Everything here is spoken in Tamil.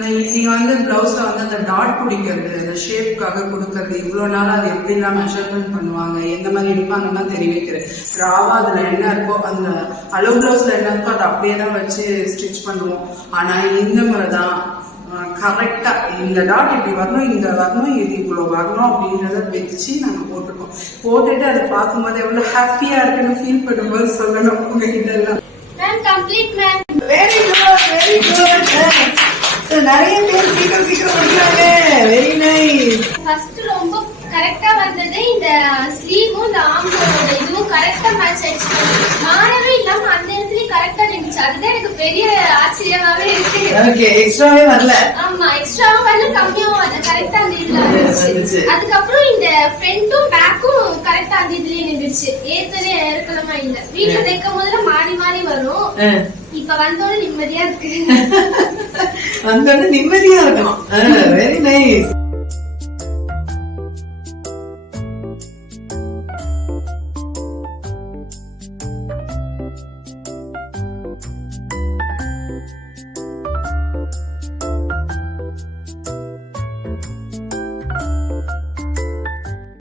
நீங்க வந்து பிளவுஸ்ல வந்து அந்த டாட் பிடிக்கிறது, அந்த ஷேப்காக கொடுக்கறது, இவ்வளவு நாள் அது எப்படி எல்லாம் மெஷர்மெண்ட் பண்ணுவாங்க, எந்த மாதிரி எடுப்பாங்கன்னா தெரியவே தெரியாது. ராவா அதுல என்ன இருக்கோ, அந்த அளவு பிளவுஸ்ல என்ன இருக்கோ அதை அப்படியே தான் வச்சு ஸ்டிச் பண்ணுவோம். ஆனா இந்த முறைதான் கரெக்டா இந்த டாட் இப்படி வரணும், இங்க வரணும், இது இவ்வளவு வரணும் அப்படின்றத வச்சு நாங்க போட்டுருக்கோம். போட்டுட்டு அதை பார்க்கும்போது எவ்வளவு ஹாப்பியா இருக்குன்னு ஃபீல் பண்ணும்போது சொல்லணும் உங்ககிட்ட எல்லாம். Very good, very good. நிறைய பேர் சீக்கிரம் முடிக்கிறாங்க. Very nice. ஃபர்ஸ்ட் ரொம்ப கரெக்டா வந்தது இந்த ஸ்லீவும் இந்த ஆர்மோட இதுவும் கரெக்டா மேட்ச் ஆயிடுச்சு. மாறவே இல்லாம அந்த இடத்துல கரெக்டா நின்னுச்சு. அதுதான் எனக்கு பெரிய ஆச்சரியமாவே இருக்கு. ஓகே, எக்ஸ்ட்ராவே வரல. ஆமா, எக்ஸ்ட்ராவா வரல, கம்மியாவும் வரல, கரெக்டா அந்த இதுல வந்துச்சு. அதுக்கப்புறம் இந்த ஃப்ரண்ட்டும் பேக்கும் கரெக்டா அந்த இதுலயே நின்றுச்சு. ஏற்கனவே இருக்கலமா இல்ல. வீட்டுல தைக்கும் போதுல மாறி மாறி வரும். இப்ப வந்தோட நிம்மதியா இருக்கு. வந்தோட நிம்மதியா இருக்கணும். Very nice.